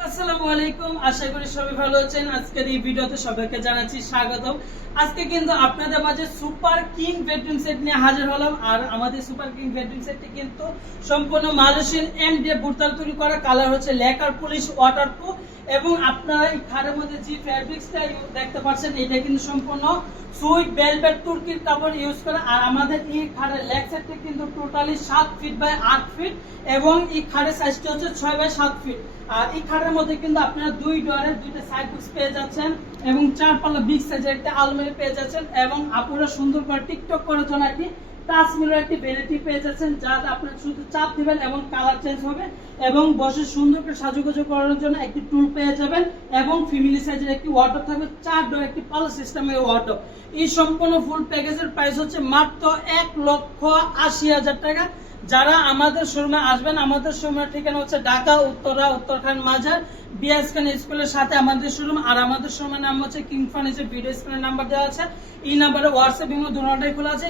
আসসালামু আলাইকুম, আশা করি সবাই ভালো আছেন। আজকের এই ভিডিওতে সবাইকে জানাচ্ছি স্বাগতম। আজকে কিন্তু আপনাদের মাঝে সুপার কিং বেডরুম সেট নিয়ে হাজির হলাম। আর আমাদের সুপার কিং বেডরুম সেটটি কিন্তু সম্পূর্ণ মালয়েশিয়ান এমডিএফ বুরতাল তৈরি করা, কালার হচ্ছে লেকার পলিশ ওয়াটারপ্রুফ। এবং আপনারা এই খাটের মধ্যে যে ফ্যাব্রিক্সটা দেখতে পাচ্ছেন, এটা কিন্তু সম্পূর্ণ সুইট ভেলভেট তুর্কির কাপড় ইউজ করা। আর আমাদের এই খাটের লেগ সেটটি কিন্তু টোটালি 7 ফিট বাই 8 ফিট এবং এই খাটের সাইজটা হচ্ছে 6 বাই 7 ফিট। আর এই খাটের মধ্যে কিন্তু আপনারা দুই ডোরের দুইটা সাইড বক্স পেয়ে যাচ্ছেন এবং 4 পাল্লা বিগ সাইজের একটা আলমারি পেয়ে যাচ্ছেন। এবং আপনারা সুন্দর করে টিকটক করার জন্য একটি টাচ মিরর একটি ভ্যানিটি পেয়ে যাচ্ছেন, যাতে আপনারা শুধু চাপ দিবেন এবং কালার চেঞ্জ হবে। এবং বসে সুন্দর করে সাজুগুজু করার জন্য একটি টুল পেয়ে যাবেন এবং ফ্যামিলি সাইজের একটি ওয়ার্ডরোব থাকবে, 4 ডোর একটি পাল্লা সিস্টেমের ওয়ার্ডরোব। এই সম্পূর্ণ ফুল প্যাকেজের প্রাইস হচ্ছে মাত্র 1,80,000 টাকা। যারা আমাদের শোরুমে আসবেন, আমাদের শোরুমের ঠিকানা হচ্ছে ঢাকা উত্তরা উত্তরখান মাজার বিএস খান স্কুলের সাথে আমাদের শোরুম। আর আমাদের শোরুমের নাম হচ্ছে কিং ফার্নিচার। ভিডিও স্ক্রিনের নাম্বার দেওয়া আছে, এই নাম্বারে হোয়াটসঅ্যাপ ইমো দুটোটাই খোলা আছে।